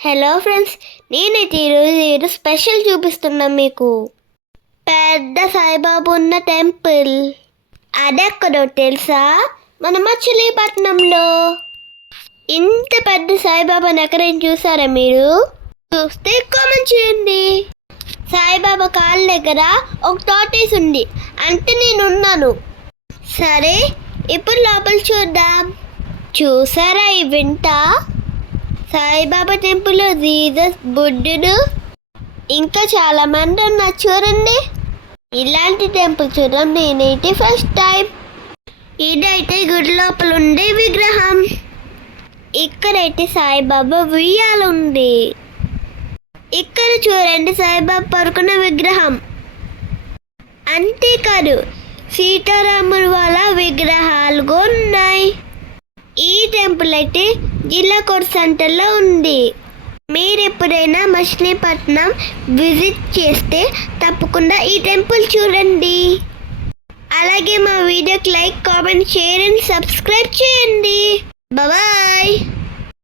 Hello friends, నేనైతే ఈరోజు special చూపిస్తున్నా మీకు. పెద్ద సాయిబాబా ఉన్న టెంపుల్. అదెక్కడో తెలుసా? మన మచిలీపట్నంలో. ఇంత పెద్ద సాయిబాబాని ఎక్కడైనా చూసారా మీరు? చూస్తే కామెంట్ చేయండి. సాయిబాబా కాళ్ళ దగ్గర ఒక టార్టాయిస్ ఉంది, అంటే నేనున్నాను. సరే, ఇప్పుడు లోపల చూద్దాం. చూసారా ఈ వింత? సాయిబాబా టెంపుల్లో జీసస్, బుద్ధుడు ఇంకా చాలా మంది ఉన్నారు చూడండి. ఇలాంటి టెంపుల్ చూడడం నేనైతే ఫస్ట్ టైం. ఇదైతే గుడి లోపల ఉండే విగ్రహం. ఇక్కడైతే సాయిబాబా ఉయ్యాల ఉంది. ఇక్కడ చూడండి సాయిబాబా పడుకున్న విగ్రహం. అంతేకాదు, సీతారాముల వాళ్ళ విగ్రహాలు కూడా ఉన్నాయి. ఈ టెంపుల్ అయితే జిల్లా కోర్ట్ సెంటర్లో ఉంది. మీరు ఎప్పుడైనా మచిలీపట్నం విజిట్ చేస్తే తప్పకుండా ఈ టెంపుల్ చూడండి. అలాగే మా వీడియోకి like, comment, share and subscribe చేయండి. బాయ్.